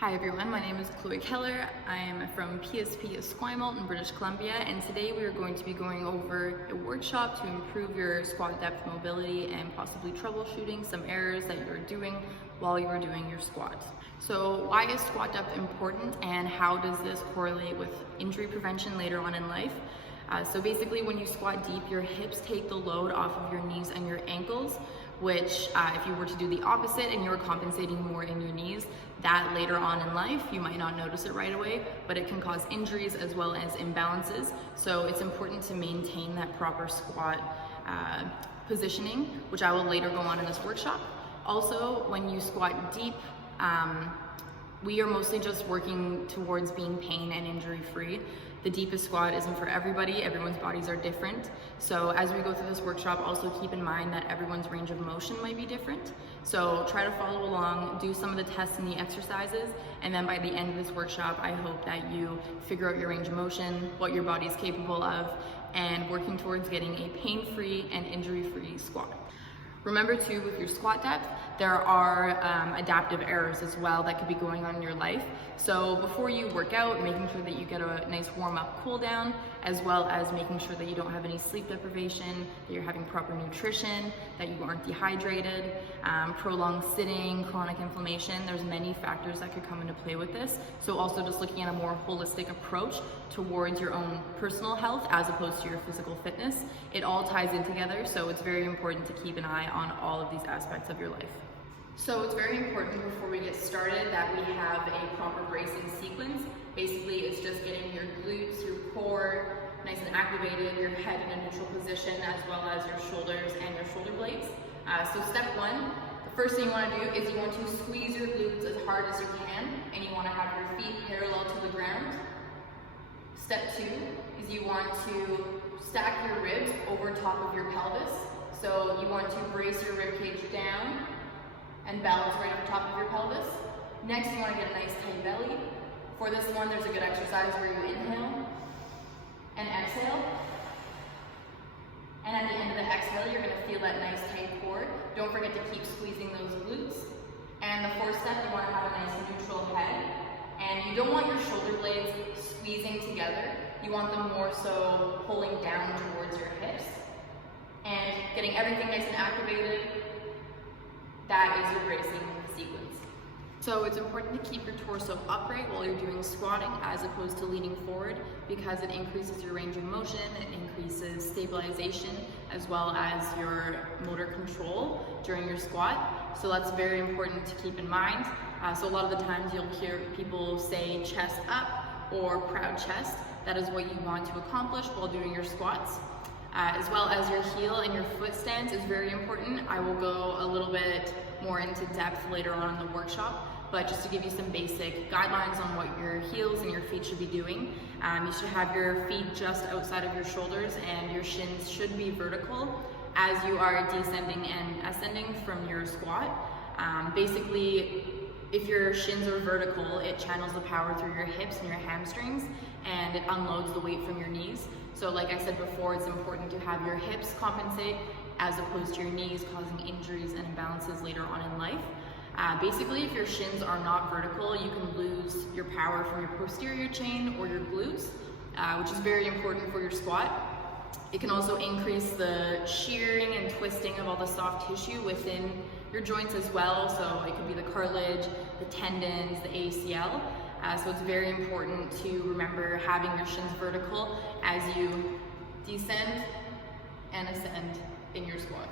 Hi everyone, my name is Chloe Keller. I am from FSI Esquimalt in British Columbia, and today we are going to be going over a workshop to improve your squat depth mobility and possibly troubleshooting some errors that you're doing while you're doing your squat. So why is squat depth important and how does this correlate with injury prevention later on in life? So basically when you squat deep, your hips take the load off of your knees and your ankles, which if you were to do the opposite and you were compensating more in your knees, that later on in life, you might not notice it right away, but it can cause injuries as well as imbalances. So it's important to maintain that proper squat positioning, which I will later go on in this workshop. Also, when you squat deep, we are mostly just working towards being pain and injury free. The deepest squat isn't for everybody, everyone's bodies are different. So as we go through this workshop, also keep in mind that everyone's range of motion might be different. So try to follow along, do some of the tests and the exercises, and then by the end of this workshop, I hope that you figure out your range of motion, what your body is capable of, and working towards getting a pain-free and injury-free squat. Remember too, with your squat depth, there are adaptive errors as well that could be going on in your life. So before you work out, making sure that you get a nice warm-up cool down, as well as making sure that you don't have any sleep deprivation, that you're having proper nutrition, that you aren't dehydrated, prolonged sitting, chronic inflammation. There's many factors that could come into play with this. So also just looking at a more holistic approach towards your own personal health as opposed to your physical fitness. It all ties in together, so it's very important to keep an eye on all of these aspects of your life. So it's very important before we get started that we have a proper bracing sequence. Basically, it's just getting your glutes, your core nice and activated, your head in a neutral position, as well as your shoulders and your shoulder blades. So step one, the first thing you want to do is you want to squeeze your glutes as hard as you can, and you want to have your feet parallel to the ground. Step two is you want to stack your ribs over top of your pelvis. So you want to brace your rib cage down and balance right on top of your pelvis. Next, you want to get a nice tight belly. For this one, there's a good exercise where you inhale and exhale. And at the end of the exhale, you're going to feel that nice tight core. Don't forget to keep squeezing those glutes. And the fourth step, you want to have a nice neutral head. And you don't want your shoulder blades squeezing together. You want them more so pulling down towards your hips. And getting everything nice and activated, that is your bracing sequence. So it's important to keep your torso upright while you're doing squatting as opposed to leaning forward, because it increases your range of motion, it increases stabilization, as well as your motor control during your squat. So that's very important to keep in mind. So a lot of the times you'll hear people say chest up or proud chest. That is what you want to accomplish while doing your squats. As well as your heel and your foot stance is very important. I will go a little bit more into depth later on in the workshop, but just to give you some basic guidelines on what your heels and your feet should be doing. You should have your feet just outside of your shoulders and your shins should be vertical as you are descending and ascending from your squat. Basically, if your shins are vertical, it channels the power through your hips and your hamstrings, and it unloads the weight from your knees. So like I said before, it's important to have your hips compensate as opposed to your knees, causing injuries and imbalances later on in life. Basically, if your shins are not vertical, you can lose your power from your posterior chain or your glutes, which is very important for your squat. It can also increase the shearing and twisting of all the soft tissue within your joints as well. So it could be the cartilage, the tendons, the ACL. So it's very important to remember having your shins vertical as you descend and ascend in your squat.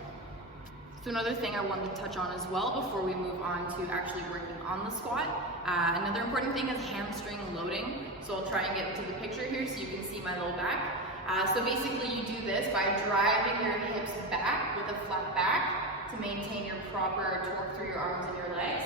So another thing I wanted to touch on as well before we move on to actually working on the squat, another important thing is hamstring loading. So I'll try and get into the picture here so you can see my low back. So basically you do this by driving your hips back with a flat back to maintain your proper torque through your arms and your legs.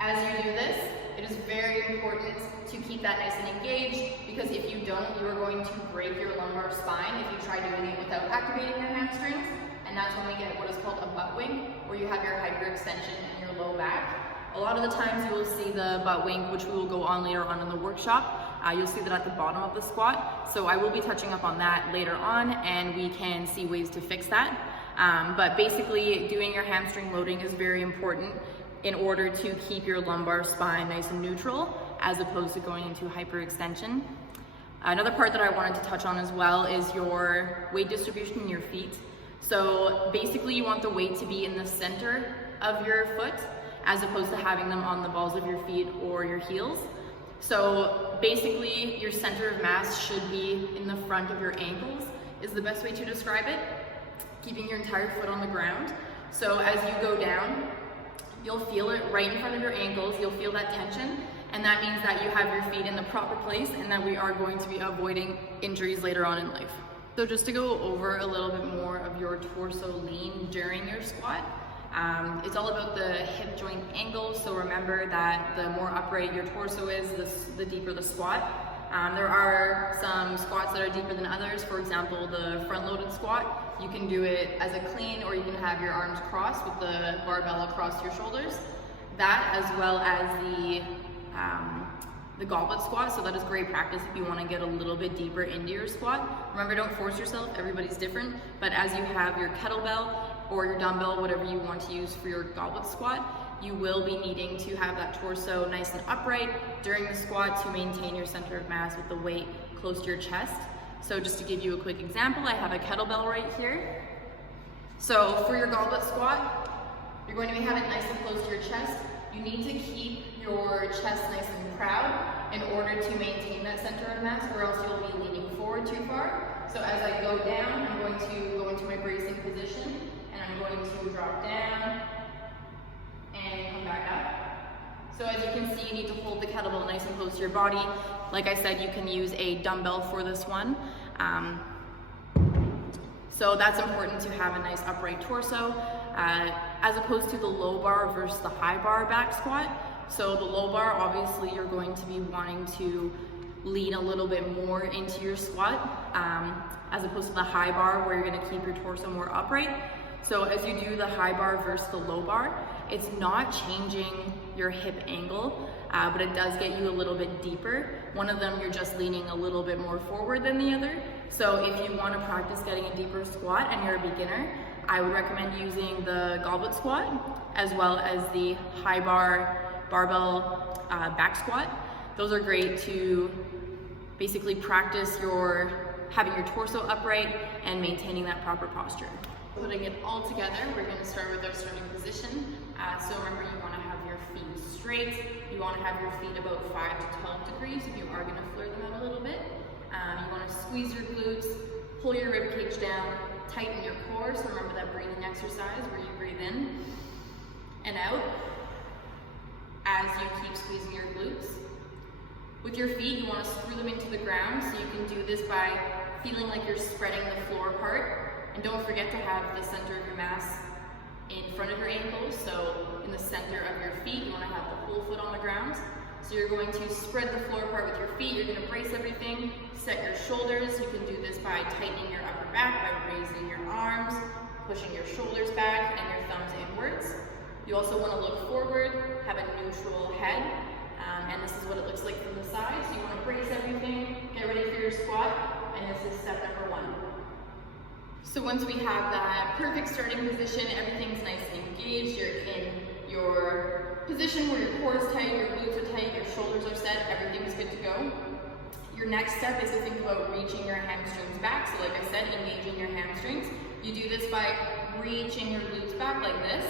As you do this, it is very important to keep that nice and engaged, because if you don't, you are going to break your lumbar spine if you try doing it without activating your hamstrings. And that's when we get what is called a butt wing, where you have your hyperextension in your low back. A lot of the times you will see the butt wing, which we will go on later on in the workshop. You'll see that at the bottom of the squat. So I will be touching up on that later on, and we can see ways to fix that. But basically, doing your hamstring loading is very important. in order to keep your lumbar spine nice and neutral as opposed to going into hyperextension. Another part that I wanted to touch on as well is your weight distribution in your feet. So basically you want the weight to be in the center of your foot as opposed to having them on the balls of your feet or your heels. So basically your center of mass should be in the front of your ankles is the best way to describe it, keeping your entire foot on the ground. So as you go down, you'll feel it right in front of your ankles, you'll feel that tension, and that means that you have your feet in the proper place and that we are going to be avoiding injuries later on in life. So just to go over a little bit more of your torso lean during your squat, it's all about the hip joint angle. So remember that the more upright your torso is, the deeper the squat. There are some squats that are deeper than others. For example, the front-loaded squat, you can do it as a clean, or you can have your arms crossed with the barbell across your shoulders. That, as well as the goblet squat, so that is great practice if you want to get a little bit deeper into your squat. Remember, don't force yourself, everybody's different, but as you have your kettlebell or your dumbbell, whatever you want to use for your goblet squat, you will be needing to have that torso nice and upright during the squat to maintain your center of mass with the weight close to your chest. So just to give you a quick example, I have a kettlebell right here. So for your goblet squat, you're going to be having it nice and close to your chest. You need to keep your chest nice and proud in order to maintain that center of mass, or else you'll be leaning forward too far. So as I go down, I'm going to go into my bracing position, and I'm going to drop down and come back up. So as you can see, you need to hold the kettlebell nice and close to your body. Like I said, you can use a dumbbell for this one. So that's important to have a nice upright torso, as opposed to the low bar versus the high bar back squat. So the low bar, obviously you're going to be wanting to lean a little bit more into your squat, as opposed to the high bar where you're gonna keep your torso more upright. So as you do the high bar versus the low bar, it's not changing your hip angle, but it does get you a little bit deeper. One of them, you're just leaning a little bit more forward than the other. So if you want to practice getting a deeper squat and you're a beginner, I would recommend using the goblet squat as well as the high bar barbell back squat. Those are great to basically practice having your torso upright and maintaining that proper posture. Putting it all together, we're going to start with our starting position. So remember, you want to have your feet straight. You want to have your feet about 5 to 12 degrees if you are going to flare them out a little bit. You want to squeeze your glutes, pull your rib cage down, tighten your core. So remember that breathing exercise where you breathe in and out as you keep squeezing your glutes. With your feet, you want to screw them into the ground. So you can do this by feeling like you're spreading the floor apart. And don't forget to have the center of your mass in front of your ankles. So in the center of your feet, you want to have the whole foot on the ground. So you're going to spread the floor apart with your feet. You're going to brace everything, set your shoulders. You can do this by tightening your upper back, by raising your arms, pushing your shoulders back and your thumbs inwards. You also want to look forward, have a neutral head, and this is what it looks like from the side. So you want to brace everything, get ready for your squat, and this is step number 1. So once we have that perfect starting position, everything's nice and engaged, you're in your position where your core is tight, your glutes are tight, your shoulders are set, everything's good to go. Your next step is to think about reaching your hamstrings back. So like I said, engaging your hamstrings. You do this by reaching your glutes back like this.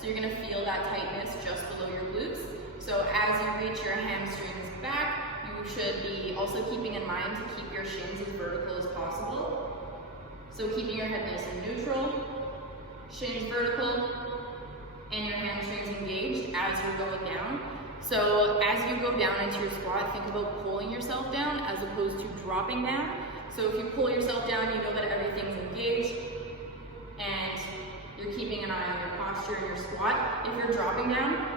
So you're gonna feel that tightness just below your glutes. So as you reach your hamstrings back, you should be also keeping in mind to keep your shins as vertical as possible. So keeping your head nice and neutral, shins vertical, and your hamstrings engaged as you're going down. So as you go down into your squat, think about pulling yourself down as opposed to dropping down. So if you pull yourself down, you know that everything's engaged and you're keeping an eye on your posture in your squat. If you're dropping down,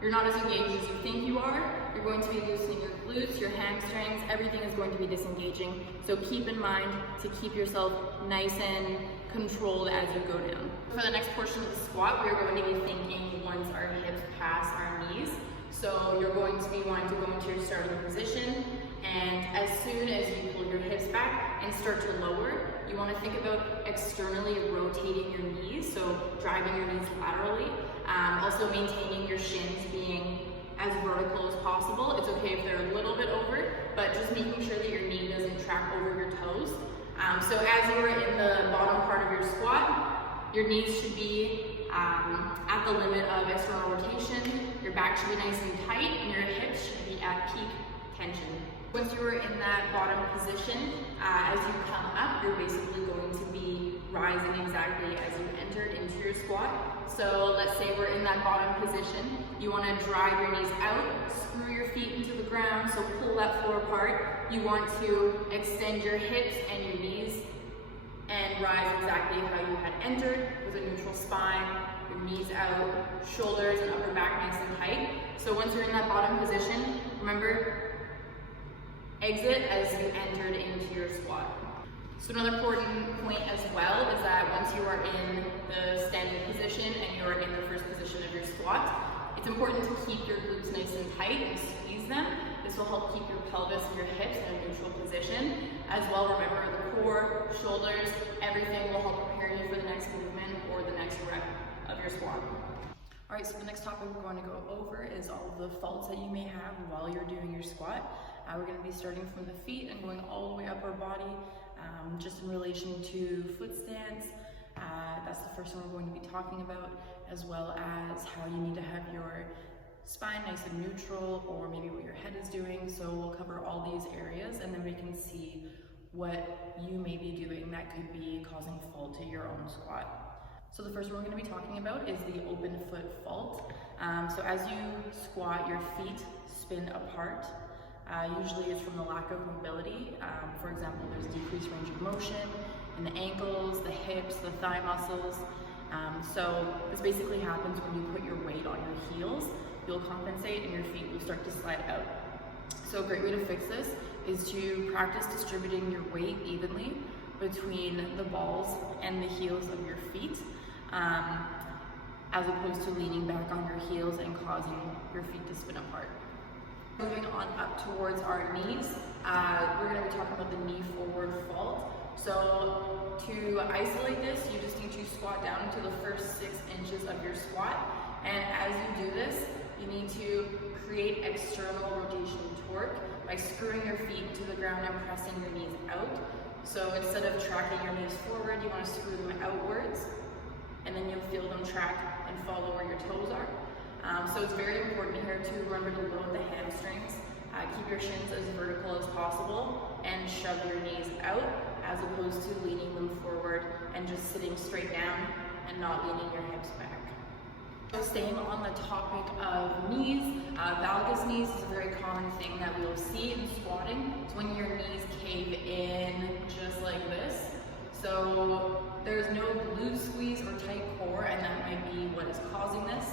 you're not as engaged as you think you are. You're going to be loosening your glutes, your hamstrings, everything is going to be disengaging. So keep in mind to keep yourself nice and controlled as you go down. For the next portion of the squat, we're going to be thinking once our hips pass our knees. So you're going to be wanting to go into your starting position, and as soon as you pull your hips back and start to lower, you want to think about externally rotating your knees, so driving your knees laterally. Also maintaining your shins being as vertical as possible. It's okay if they're a little bit over, but just making sure that your knee doesn't track over your toes. So as you are in the bottom part of your squat, your knees should be at the limit of external rotation, your back should be nice and tight, and your hips should be at peak tension. Once you are in that bottom position, as you come up, you're basically going to be rising exactly as you entered into your squat. So let's say we're in that bottom position. You want to drive your knees out, screw your feet into the ground, so pull that floor apart. You want to extend your hips and your knees and rise exactly how you had entered with a neutral spine, your knees out, shoulders and upper back nice and tight. So once you're in that bottom position, remember, exit as you entered into your squat. So another important point as well is that once you are in the standing position and you are in the first position of your squat, it's important to keep your glutes nice and tight and squeeze them. This will help keep your pelvis and your hips in a neutral position. As well, remember the core, shoulders, everything will help prepare you for the next movement or the next rep of your squat. All right, so the next topic we're going to go over is all of the faults that you may have while you're doing your squat. We're going to be starting from the feet and going all the way up our body, just in relation to foot stance. That's the first one we're going to be talking about, as well as how you need to have your spine nice and neutral, or maybe what your head is doing. So we'll cover all these areas, and then we can see what you may be doing that could be causing fault to your own squat. So the first one we're going to be talking about is the open foot fault. So as you squat, your feet spin apart. Usually it's from the lack of mobility. For example, there's decreased range of motion in the ankles, the hips, the thigh muscles. So this basically happens when you put your weight on your heels. You'll compensate and your feet will start to slide out. So a great way to fix this is to practice distributing your weight evenly between the balls and the heels of your feet, as opposed to leaning back on your heels and causing your feet to spin apart. Moving on up towards our knees, we're going to be talking about the knee forward fault. So to isolate this, you just need to squat down to the first 6 inches of your squat. And as you do this, you need to create external rotation torque by screwing your feet to the ground and pressing your knees out. So instead of tracking your knees forward, you want to screw them outwards, and then you'll feel them track and follow where your toes are. So it's very important here to remember to load the hamstrings, keep your shins as vertical as possible, and shove your knees out, as opposed to leaning them forward and just sitting straight down and not leaning your hips back. So staying on the topic of knees, valgus knees is a very common thing that we'll see in squatting. It's when your knees cave in just like this. So there's no glute squeeze or tight core, and that might be what is causing this.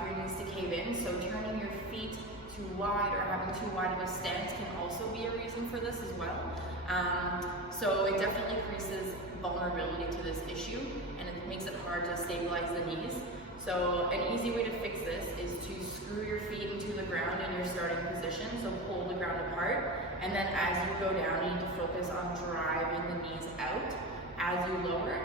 For your knees to cave in, so turning your feet too wide or having too wide of a stance can also be a reason for this as well. So it definitely increases vulnerability to this issue, and it makes it hard to stabilize the knees. So an easy way to fix this is to screw your feet into the ground in your starting position, so pull the ground apart, and then as you go down, you need to focus on driving the knees out as you lower.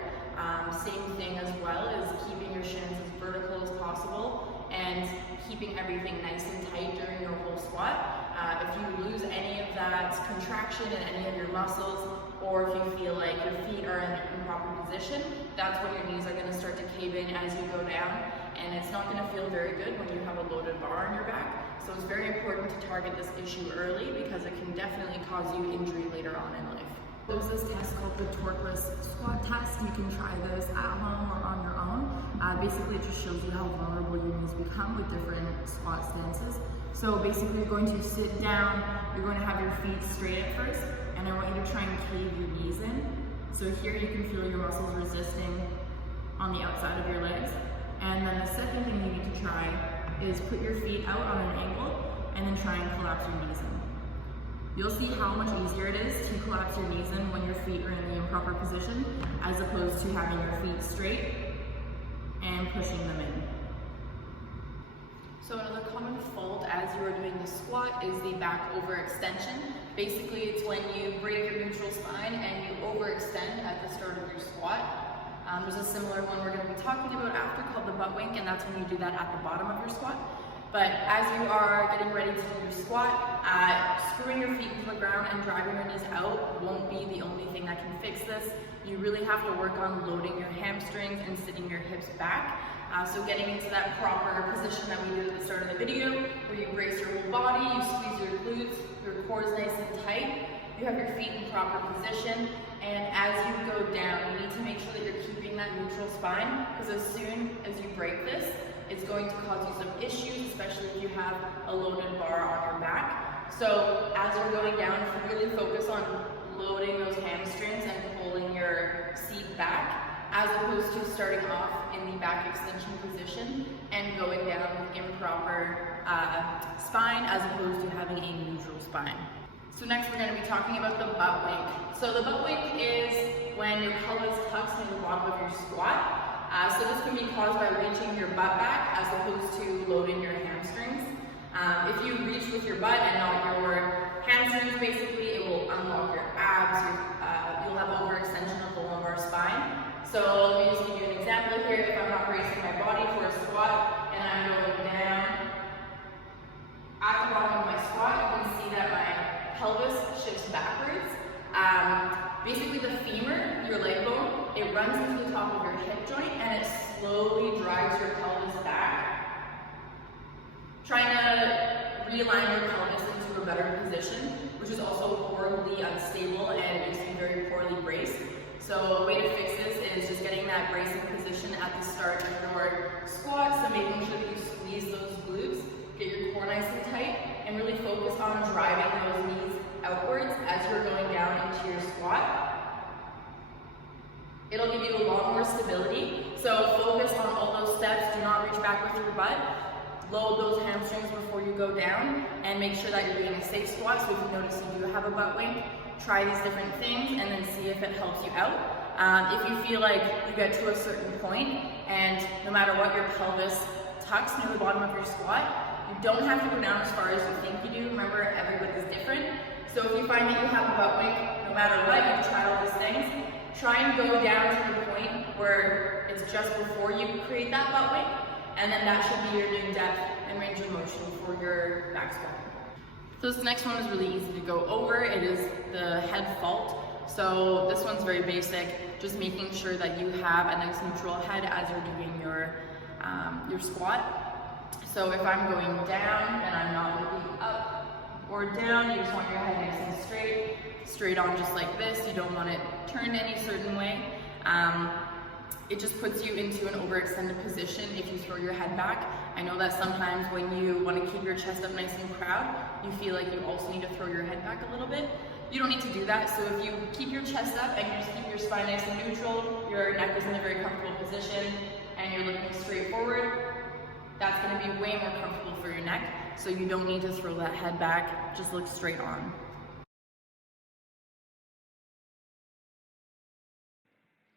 Same thing as well as keeping your shins as vertical as possible and keeping everything nice and tight during your whole squat. If you lose any of that contraction in any of your muscles, or if you feel like your feet are in an improper position, that's when your knees are going to start to cave in as you go down, and it's not going to feel very good when you have a loaded bar on your back. So it's very important to target this issue early, because it can definitely cause you injury later on in life. There's this test called the Torqueless squat test. You can try this at home or on your own. Basically, it just shows you how vulnerable your knees become with different squat stances. So basically, you're going to sit down, you're going to have your feet straight at first, and I want you to try and cave your knees in. So here you can feel your muscles resisting on the outside of your legs. And then the second thing you need to try is put your feet out on an angle, and then try and collapse your knees in. You'll see how much easier it is to collapse your knees in when your feet are in the improper position, as opposed to having your feet straight and pushing them in. So another common fault as you are doing the squat is the back overextension. Basically, it's when you break your neutral spine and you overextend at the start of your squat. There's a similar one we're going to be talking about after called the butt wink, and that's when you do that at the bottom of your squat. But as you are getting ready to do your squat, screwing your feet into the ground and driving your knees out won't be the only thing that can fix this. You really have to work on loading your hamstrings and sitting your hips back. So getting into that proper position that we did at the start of the video, where you brace your whole body, you squeeze your glutes, your core is nice and tight, you have your feet in proper position, and as you go down, you need to make sure that you're keeping that neutral spine, because as soon as you break this, it's going to cause you some issues, especially if you have a loaded bar on your back. So as you're going down, if you really focus on loading those hamstrings and pulling your seat back, as opposed to starting off in the back extension position and going down with improper spine, as opposed to having a neutral spine. So next we're going to be talking about the butt wink. So the butt wink is when your pelvis tucks near the bottom of your squat. So this can be caused by reaching your butt back as opposed to loading your hamstrings. If you reach with your butt and not your hamstrings, basically it will unlock your abs, you'll have overextension of the lumbar spine. So let me just give you an example here. If I'm not bracing my body for a squat and I'm going down at the bottom of my squat, you can see that my pelvis shifts backwards. Basically the femur, your leg bone, it runs into the top of your hip joint and it slowly drives your pelvis back, trying to realign your pelvis into a better position, which is also horribly unstable and makes you very poorly braced. So a way to fix this is just getting that bracing position at the start of your squat, so making sure that you squeeze those glutes, get your core nice and tight, and really focus on driving those knees outwards as you're going down into your squat. It'll give you a lot more stability, so focus on all those steps. Do not reach back with your butt. Load those hamstrings before you go down, and make sure that you're doing a safe squat. So if you notice you do have a butt wink, try these different things and then see if it helps you out. If you feel like you get to a certain point and no matter what your pelvis tucks near the bottom of your squat, you don't have to go down as far as you think you do. Remember, everybody's different. So if you find that you have a butt wink, no matter what, you've tried all these things, try and go down to the point where it's just before you create that butt wink, and then that should be your new depth and range of motion for your back squat. So this next one is really easy to go over. It is the head fault. So this one's very basic, just making sure that you have a nice neutral head as you're doing your squat. So if I'm going down and I'm not looking up or down, you just want your head nice and straight on just like this. You don't want it turned any certain way. It just puts you into an overextended position if you throw your head back. I know that sometimes when you want to keep your chest up nice and proud, you feel like you also need to throw your head back a little bit. You don't need to do that. So if you keep your chest up and you just keep your spine nice and neutral, your neck is in a very comfortable position, and you're looking straight forward, that's going to be way more comfortable for your neck. So you don't need to throw that head back, just look straight on.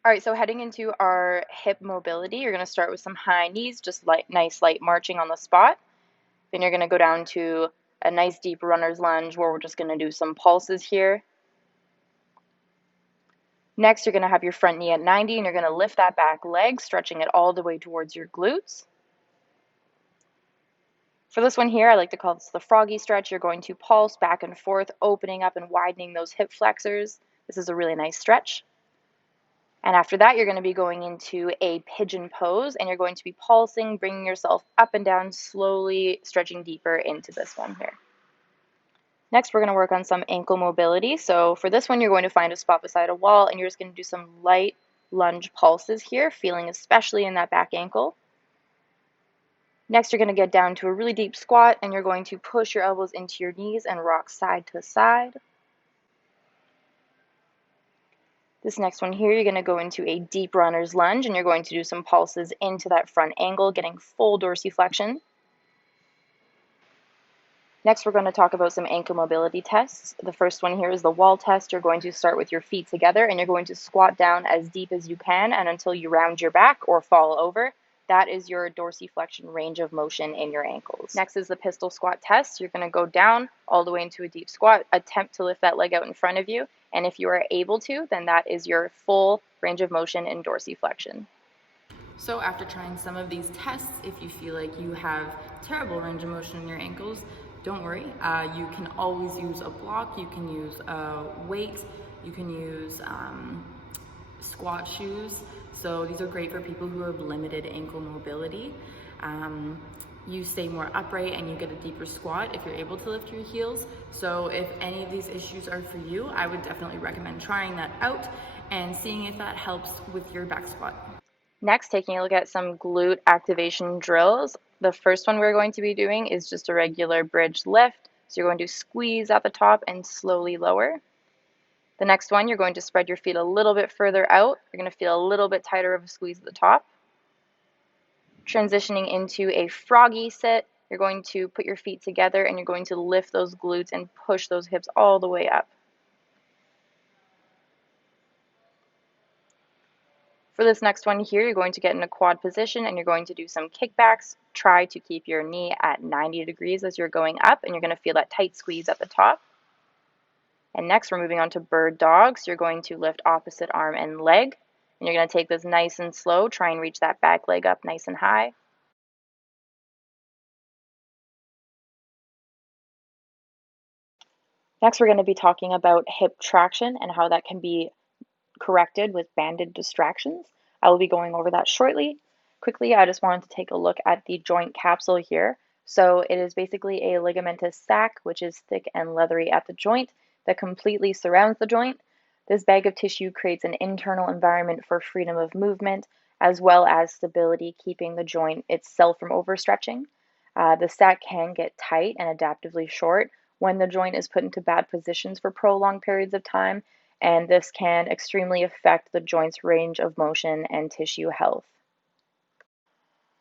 All right, so heading into our hip mobility, you're going to start with some high knees, just nice light marching on the spot. Then you're going to go down to a nice deep runner's lunge where we're just going to do some pulses here. Next, you're going to have your front knee at 90, and you're going to lift that back leg, stretching it all the way towards your glutes. For this one here, I like to call this the froggy stretch. You're going to pulse back and forth, opening up and widening those hip flexors. This is a really nice stretch. And after that, you're going to be going into a pigeon pose, and you're going to be pulsing, bringing yourself up and down, slowly stretching deeper into this one here. Next, we're going to work on some ankle mobility. So for this one, you're going to find a spot beside a wall, and you're just going to do some light lunge pulses here, feeling especially in that back ankle. Next, you're going to get down to a really deep squat, and you're going to push your elbows into your knees and rock side to side. This next one here, you're going to go into a deep runner's lunge, and you're going to do some pulses into that front angle, getting full dorsiflexion. Next, we're going to talk about some ankle mobility tests. The first one here is the wall test. You're going to start with your feet together, and you're going to squat down as deep as you can and until you round your back or fall over. That is your dorsiflexion range of motion in your ankles. Next is the pistol squat test. You're going to go down all the way into a deep squat, attempt to lift that leg out in front of you, and if you are able to, then that is your full range of motion and dorsiflexion. So after trying some of these tests, if you feel like you have terrible range of motion in your ankles, don't worry. You can always use a block, you can use a weight, you can use squat shoes. So these are great for people who have limited ankle mobility. You stay more upright and you get a deeper squat if you're able to lift your heels. So if any of these issues are for you, I would definitely recommend trying that out and seeing if that helps with your back squat. Next, taking a look at some glute activation drills. The first one we're going to be doing is just a regular bridge lift. So you're going to squeeze at the top and slowly lower. The next one, you're going to spread your feet a little bit further out. You're going to feel a little bit tighter of a squeeze at the top. Transitioning into a froggy sit, you're going to put your feet together and you're going to lift those glutes and push those hips all the way up. For this next one here, you're going to get in a quad position and you're going to do some kickbacks. Try to keep your knee at 90 degrees as you're going up, and you're going to feel that tight squeeze at the top. And next, we're moving on to bird dog. So you're going to lift opposite arm and leg. And you're going to take this nice and slow. Try and reach that back leg up nice and high. Next, we're going to be talking about hip traction and how that can be corrected with banded distractions. I will be going over that shortly. Quickly, I just wanted to take a look at the joint capsule here. So it is basically a ligamentous sac, which is thick and leathery at the joint that completely surrounds the joint. This bag of tissue creates an internal environment for freedom of movement, as well as stability, keeping the joint itself from overstretching. The sac can get tight and adaptively short when the joint is put into bad positions for prolonged periods of time, and this can extremely affect the joint's range of motion and tissue health.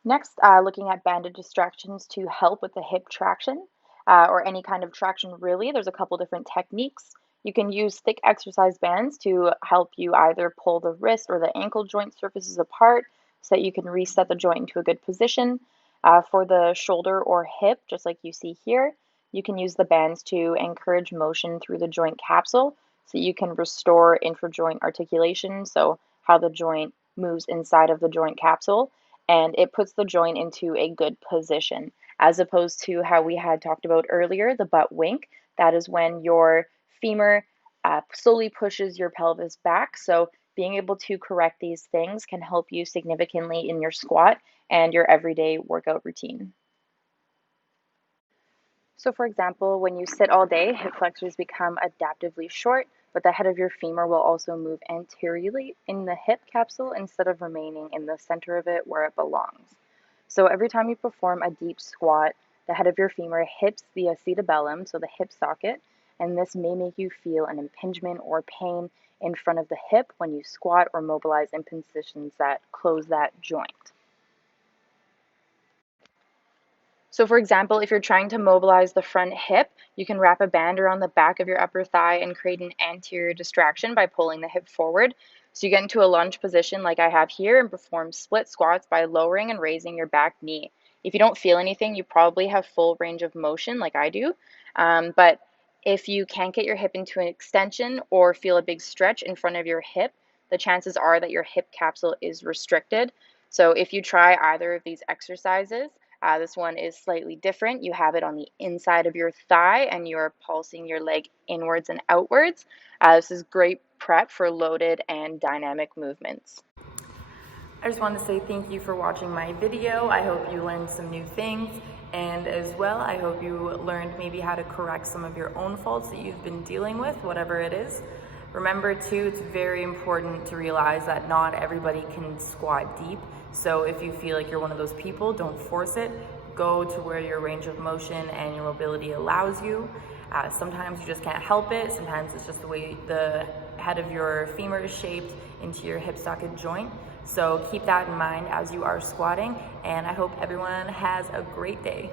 Next, looking at banded distractions to help with the hip traction, or any kind of traction really, there's a couple different techniques. You can use thick exercise bands to help you either pull the wrist or the ankle joint surfaces apart so that you can reset the joint into a good position. For the shoulder or hip, just like you see here, you can use the bands to encourage motion through the joint capsule so you can restore intra-joint articulation, so how the joint moves inside of the joint capsule, and it puts the joint into a good position, as opposed to how we had talked about earlier, the butt wink. That is when your femur slowly pushes your pelvis back. So being able to correct these things can help you significantly in your squat and your everyday workout routine. So for example, when you sit all day, hip flexors become adaptively short, but the head of your femur will also move anteriorly in the hip capsule instead of remaining in the center of it where it belongs. So every time you perform a deep squat, the head of your femur hits the acetabellum, so the hip socket, and this may make you feel an impingement or pain in front of the hip when you squat or mobilize in positions that close that joint. So for example, if you're trying to mobilize the front hip, you can wrap a band around the back of your upper thigh and create an anterior distraction by pulling the hip forward. So you get into a lunge position like I have here and perform split squats by lowering and raising your back knee. If you don't feel anything, you probably have full range of motion like I do. But if you can't get your hip into an extension or feel a big stretch in front of your hip, the chances are that your hip capsule is restricted. So if you try either of these exercises, this one is slightly different. You have it on the inside of your thigh and you're pulsing your leg inwards and outwards. This is great prep for loaded and dynamic movements. I just want to say thank you for watching my video. I hope you learned some new things, and as well, I hope you learned maybe how to correct some of your own faults that you've been dealing with, whatever it is. Remember too, it's very important to realize that not everybody can squat deep. So if you feel like you're one of those people, don't force it. Go to where your range of motion and your mobility allows you. Sometimes you just can't help it. Sometimes it's just the way the head of your femur is shaped into your hip socket joint. So keep that in mind as you are squatting, and I hope everyone has a great day.